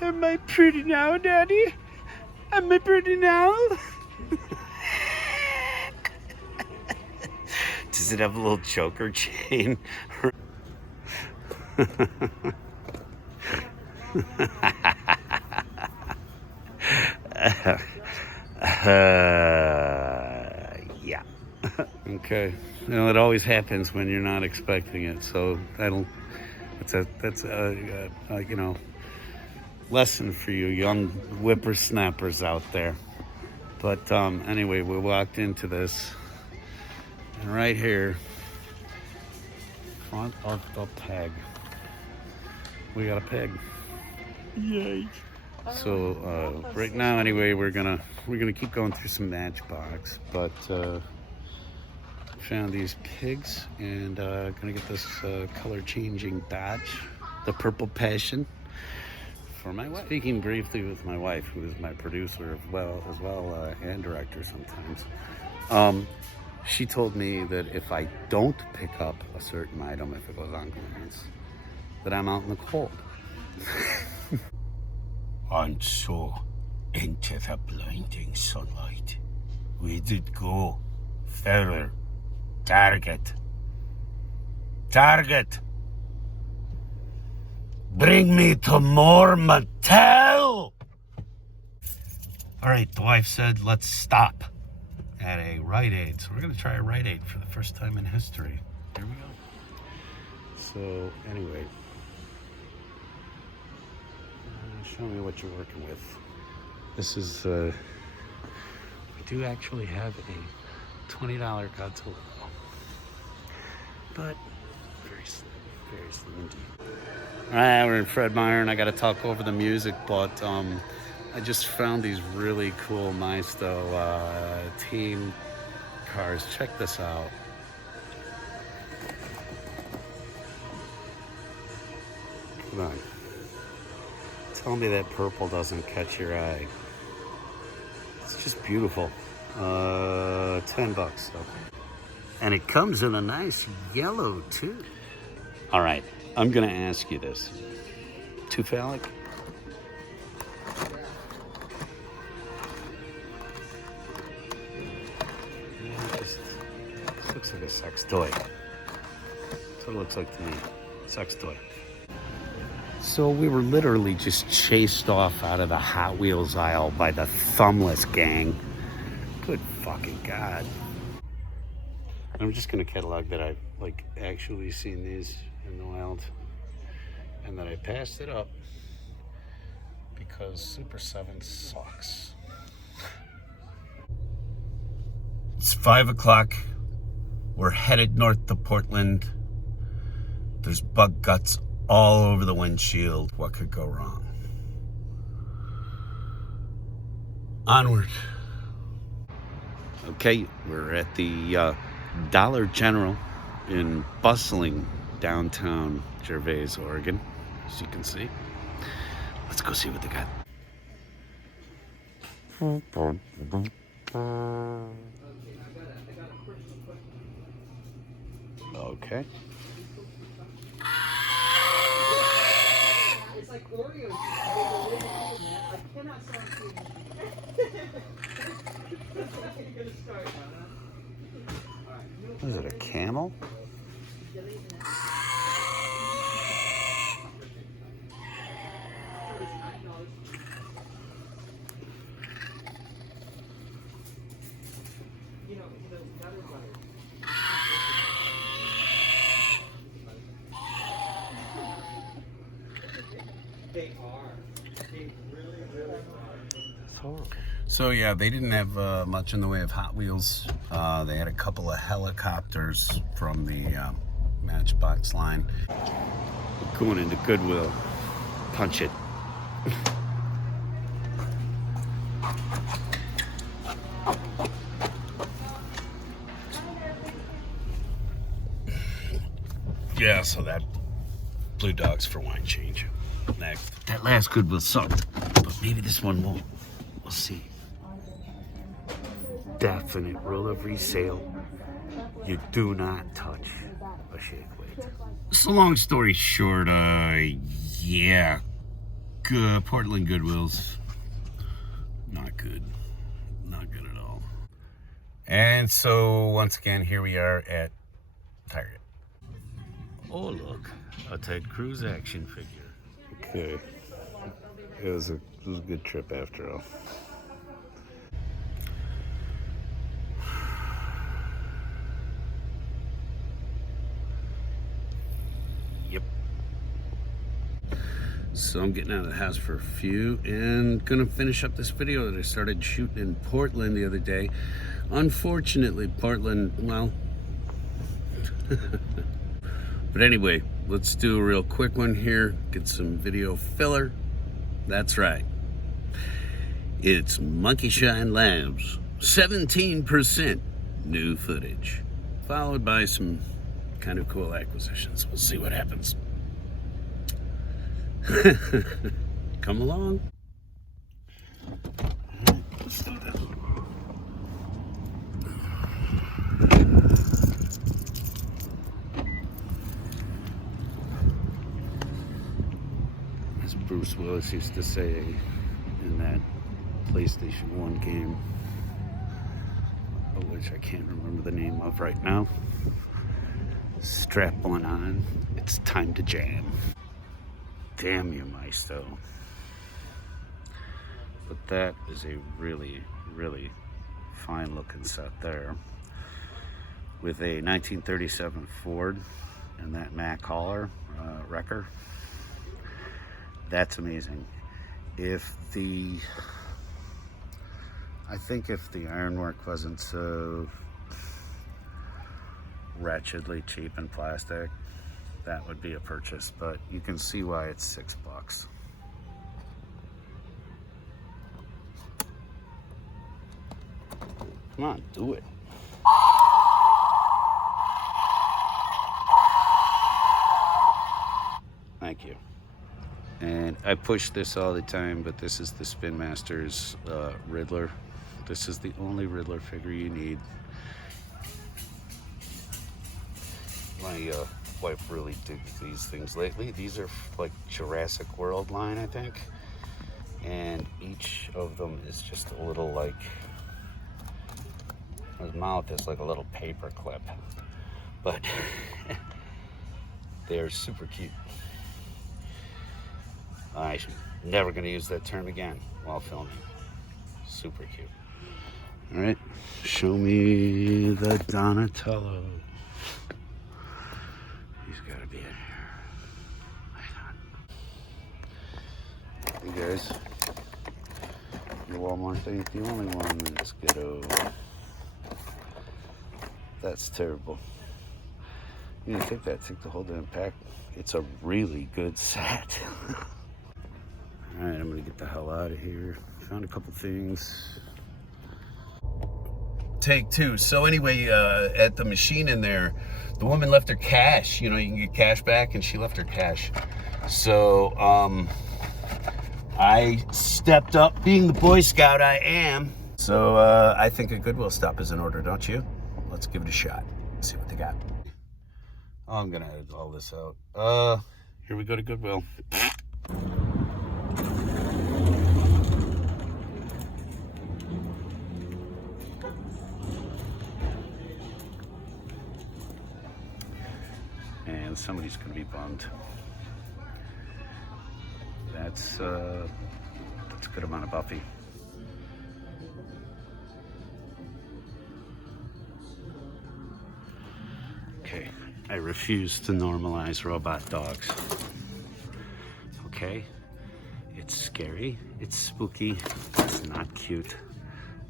Am I pretty now, Daddy? Am I pretty now? Does it have a little choker chain? Yeah. Okay. You know, it always happens when you're not expecting it. So that's a you know, lesson for you young whippersnappers out there. But anyway, we walked into this, and right here, front of the peg, we got a peg. Yay! So right now, anyway, we're gonna keep going through some Matchbox, but found these pigs, and gonna get this color changing Dodge, the Purple Passion, for my wife. Speaking briefly with my wife, who is my producer as well and director sometimes. She told me that if I don't pick up a certain item, if it goes on clearance, that I'm out in the cold. And so, into the blinding sunlight, we did go. Further. Target. Bring me to more Mattel. All right, the wife said, let's stop at a Rite Aid. So we're gonna try a Rite Aid for the first time in history. Here we go. So anyway, show me what you're working with. This is, we do actually have a $20 Godzilla, but very slim indeed. All right, we're in Fred Meyer, and I got to talk over the music, but I just found these really cool Maisto team cars. Check this out. Come on. Tell me that purple doesn't catch your eye. It's just beautiful. $10. Okay. And it comes in a nice yellow too. All right, I'm gonna ask you this. Too phallic? Yeah, this looks like a sex toy. That's what it looks like to me. Sex toy. So we were literally just chased off out of the Hot Wheels aisle by the thumbless gang. Good fucking God. I'm just gonna catalog that I've actually seen these in the wild, and that I passed it up because Super 7 sucks. It's 5 o'clock. We're headed north to Portland. There's bug guts all over the windshield. What could go wrong? Onward. Okay, we're at the Dollar General in bustling downtown Gervais, Oregon, as you can see. Let's go see what they got. Okay. It's like Oreos. I cannot stop seeing What is it, a camel? They are. They really are. So yeah, they didn't have much in the way of Hot Wheels. They had a couple of helicopters from the Matchbox line. We're going into Goodwill. Punch it. Yeah, so that Blue Dogs for wine change. Next. That last Goodwill sucked, but maybe this one won't. We'll see. Definite rule of resale. You do not touch a shake weight. So long story short, yeah. Portland Goodwills. Not good. Not good at all. And so, once again, here we are at Target. Oh, look. A Ted Cruz action figure. Okay. It was a good trip after all. Yep. So I'm getting out of the house for a few and gonna finish up this video that I started shooting in Portland the other day. Unfortunately, Portland, well, but anyway, let's do a real quick one here, get some video filler. That's right. It's Monkey Shine Labs, 17% new footage, followed by some kind of cool acquisitions. We'll see what happens. Come along. All right, let's do this. As Bruce Willis used to say in that PlayStation 1 game, which I can't remember the name of right now. Strap one on, it's time to jam. Damn you, Maestro. But that is a really, really fine looking set there. With a 1937 Ford and that Mac Hauler wrecker. That's amazing. I think if the ironwork wasn't so wretchedly cheap in plastic, that would be a purchase, but you can see why it's $6. Come on, do it. Thank you. And I push this all the time, but this is the Spin Masters Riddler. This is the only Riddler figure you need. My wife really digs these things lately. These are like Jurassic World line, I think. And each of them is just a little like, his mouth is like a little paper clip. But they're super cute. I'm never gonna use that term again while filming. Super cute. All right, show me the Donatello. He's gotta be in here. Hang on. Hey guys, your Walmart ain't the only one that's ghetto. That's terrible. You didn't think that, take the whole damn pack. It's a really good set. All right, I'm gonna get the hell out of here. Found a couple things. Take two. So anyway, at the machine in there, the woman left her cash. You know, you can get cash back, and she left her cash. So I stepped up, being the Boy Scout I am. So I think a Goodwill stop is in order, don't you? Let's give it a shot. See what they got. Oh, I'm gonna edit all this out. Here we go to Goodwill. And somebody's gonna be bummed. That's a good amount of Buffy. Okay, I refuse to normalize robot dogs. Okay, it's scary, it's spooky, it's not cute.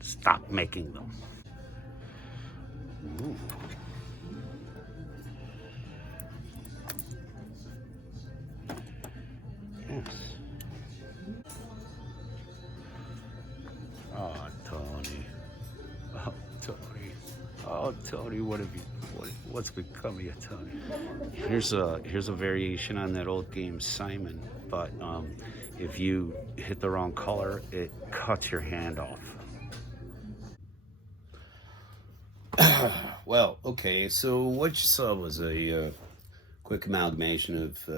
Stop making them. Ooh. Yes. Oh, Tony. Oh, Tony. Oh, Tony, what's become of you, Tony? Here's a variation on that old game Simon, but if you hit the wrong color, it cuts your hand off. Well, okay, so what you saw was a quick amalgamation of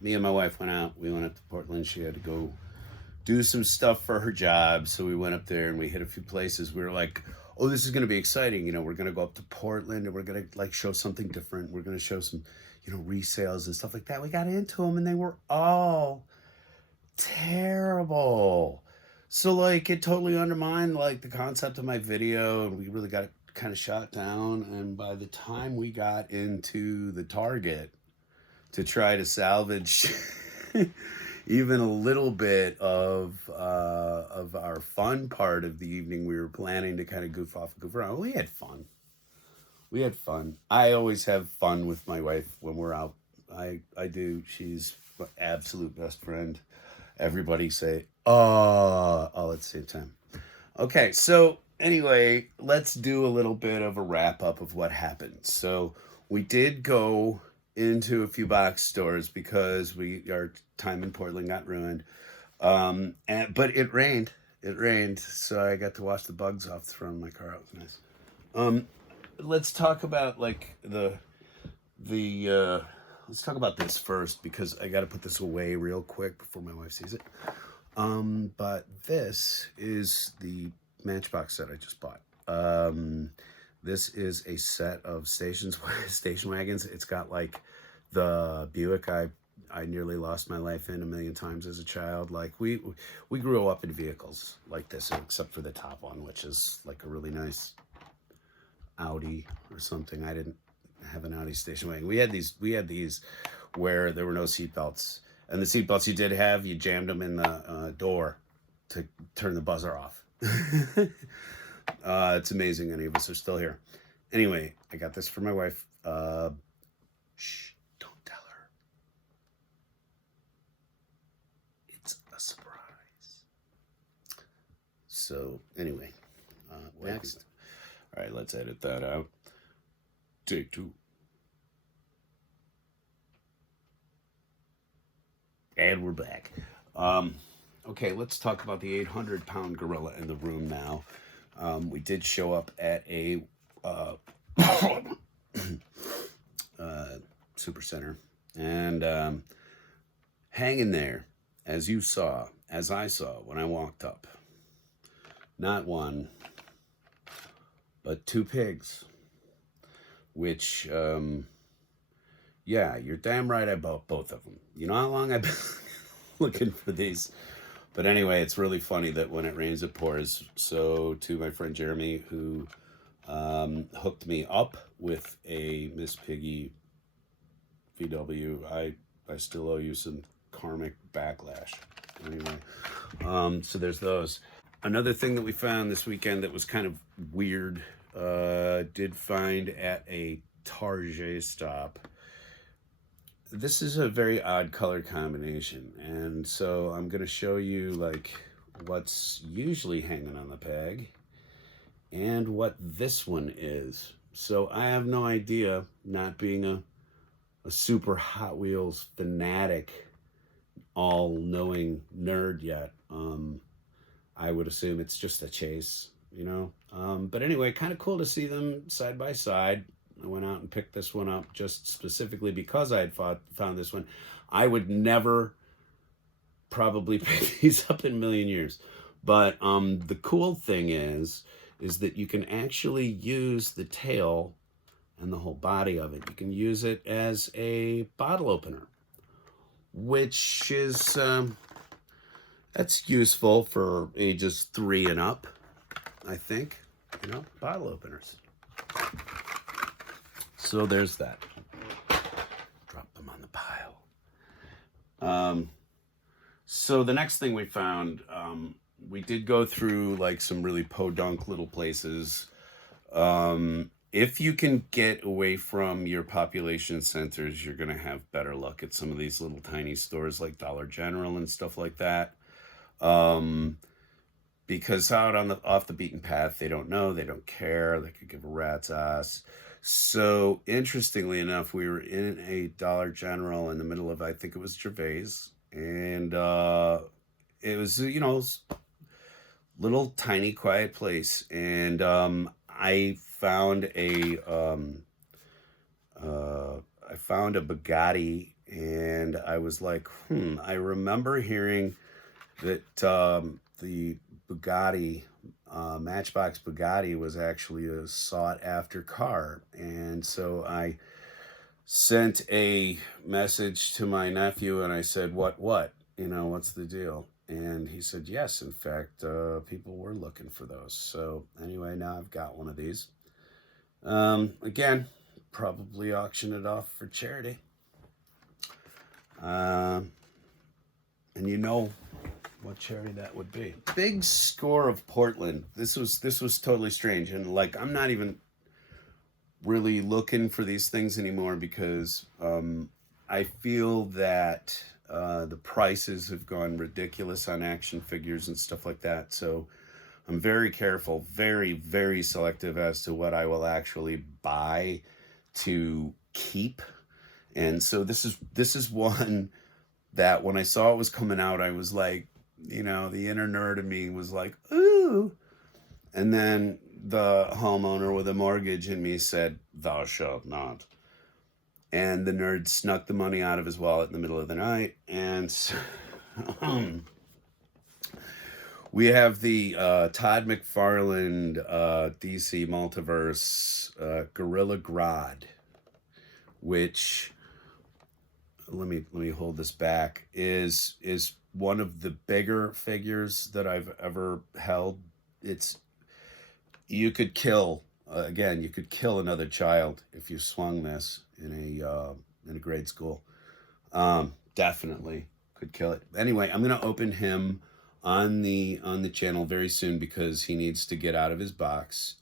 me and my wife went out. We went up to Portland Portland. She had to go do some stuff for her job. So we went up there and we hit a few places. We were like, oh, this is going to be exciting. You know, we're going to go up to Portland and we're going to like show something different. We're going to show some, you know, resales and stuff like that. We got into them and they were all terrible. So like it totally undermined like the concept of my video, and we really got it kind of shot down. And by the time we got into the Target to try to salvage even a little bit of our fun part of the evening, we were planning to kind of goof off and goof around. We had fun. We had fun. I always have fun with my wife when we're out. I do. She's my absolute best friend. Everybody say, all at the same time. Okay, so anyway, let's do a little bit of a wrap up of what happened. So we did go into a few box stores because our time in Portland got ruined. But it rained. It rained, so I got to wash the bugs off the front of my car. It was nice. Let's talk about like let's talk about this first because I got to put this away real quick before my wife sees it. But this is the Matchbox set I just bought. This is a set of station wagons. It's got like the Buick I nearly lost my life in a million times as a child. Like we grew up in vehicles like this, except for the top one, which is like a really nice Audi or something. I didn't have an Audi station wagon. We had these where there were no seat belts, and the seat belts you did have, you jammed them in the door to turn the buzzer off. It's amazing any of us are still here. Anyway, I got this for my wife. Shh, don't tell her. It's a surprise. So anyway, next. All right, let's edit that out. Take two. And we're back. Okay, let's talk about the 800-pound gorilla in the room now. We did show up at a super center, and hanging there, as I saw when I walked up, not one, but two pigs, which, yeah, you're damn right I bought both of them. You know how long I've been looking for these? But anyway, it's really funny that when it rains, it pours. So to my friend Jeremy, who hooked me up with a Miss Piggy VW, I still owe you some karmic backlash. Anyway, so there's those. Another thing that we found this weekend that was kind of weird, did find at a Target stop. This is a very odd color combination, and so I'm going to show you like what's usually hanging on the peg and what this one is. So I have no idea, not being a super Hot Wheels fanatic, all-knowing nerd yet. I would assume it's just a chase, you know. But anyway, kind of cool to see them side by side. I went out and picked this one up just specifically because I had found this one. I would never probably pick these up in a million years. But the cool thing is that you can actually use the tail and the whole body of it. You can use it as a bottle opener, which is, that's useful for ages 3 and up, I think, you know, bottle openers. So there's that. Drop them on the pile. So the next thing we found, we did go through like some really podunk little places. If you can get away from your population centers, you're going to have better luck at some of these little tiny stores like Dollar General and stuff like that. Because out on off the beaten path, they don't know, they don't care, they could give a rat's ass. So interestingly enough, we were in a Dollar General in the middle of, I think it was Gervais, and it was, you know, little tiny quiet place, and I found a Bugatti and I was like, I remember hearing that the Bugatti, Matchbox Bugatti, was actually a sought-after car. And so I sent a message to my nephew and I said, what, you know, what's the deal? And he said, yes, in fact, people were looking for those. So anyway, now I've got one of these. Again, probably auction it off for charity. And you know what charity that would be. Big score of Portland. This was totally strange. And like, I'm not even really looking for these things anymore because I feel that the prices have gone ridiculous on action figures and stuff like that. So I'm very careful, very, very selective as to what I will actually buy to keep. And so this is one that when I saw it was coming out, I was like, you know, the inner nerd of me was like, ooh. And then the homeowner with a mortgage in me said, thou shalt not. And the nerd snuck the money out of his wallet in the middle of the night. And so, we have the Todd McFarlane DC Multiverse Gorilla GRODD, which, let me hold this back, is one of the bigger figures that I've ever held. You could kill again, you could kill another child if you swung this in a grade school. Definitely could kill it. Anyway, I'm gonna open him on the channel very soon because he needs to get out of his box.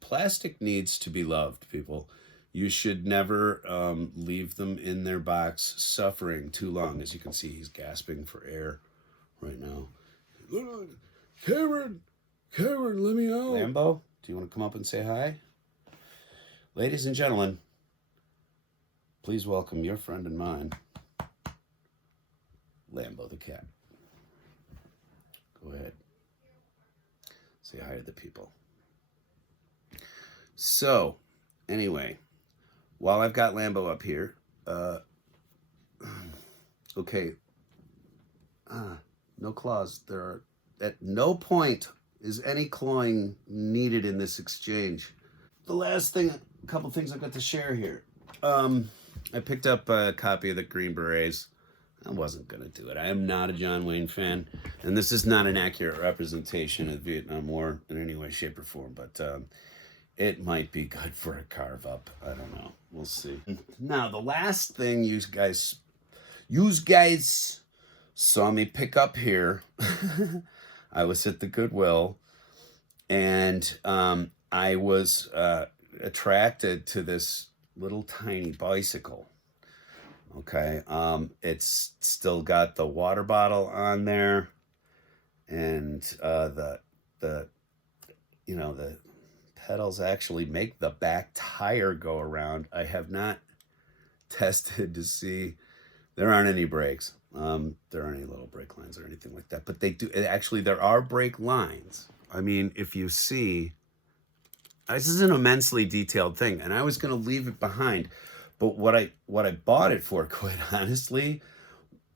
Plastic needs to be loved, people. You should never leave them in their box suffering too long. As you can see, he's gasping for air right now. Cameron, let me out. Lambo, do you want to come up and say hi? Ladies and gentlemen, please welcome your friend and mine, Lambo the cat. Go ahead. Say hi to the people. So, anyway, while I've got Lambo up here, okay, no claws. There are, at no point is any clawing needed in this exchange. The last thing, a couple things I've got to share here. I picked up a copy of the Green Berets. I wasn't going to do it. I am not a John Wayne fan, and this is not an accurate representation of the Vietnam War in any way, shape, or form, but it might be good for a carve-up. I don't know. We'll see. Now, the last thing you guys saw me pick up here, I was at the Goodwill, and I was attracted to this little tiny bicycle. Okay, it's still got the water bottle on there, and the pedals actually make the back tire go around. I have not tested to see. There aren't any brakes. There aren't any little brake lines or anything like that, but they do. Actually, there are brake lines. I mean, if you see, this is an immensely detailed thing, and I was going to leave it behind. But what I bought it for, quite honestly,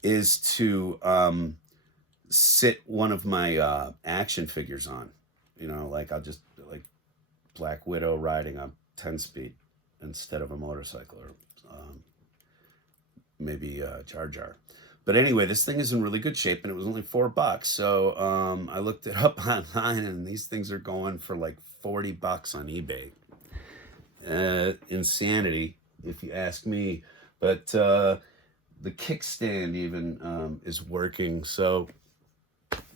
is to sit one of my action figures on. You know, like I'll just, like Black Widow riding a 10-speed instead of a motorcycle, or maybe Jar Jar. But anyway, this thing is in really good shape, and it was only $4. So I looked it up online, and these things are going for like $40 on eBay. Insanity, if you ask me. But the kickstand even is working, so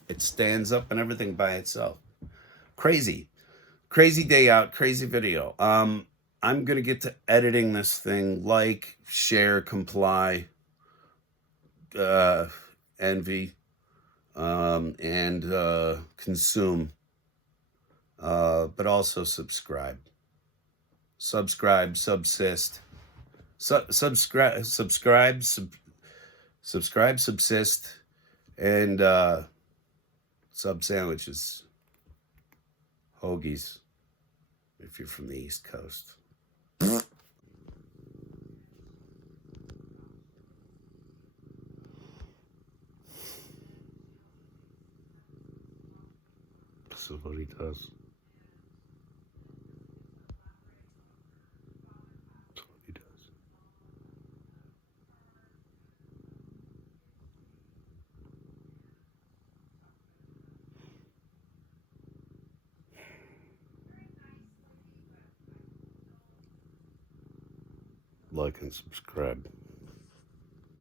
it stands up and everything by itself. Crazy day out, crazy video. I'm gonna get to editing this thing. Like, share, comply, envy, and consume, but also subscribe, subsist, subsist, and sub sandwiches, hoagies, if you're from the East Coast. This is what he does. That's what he does. Like and subscribe.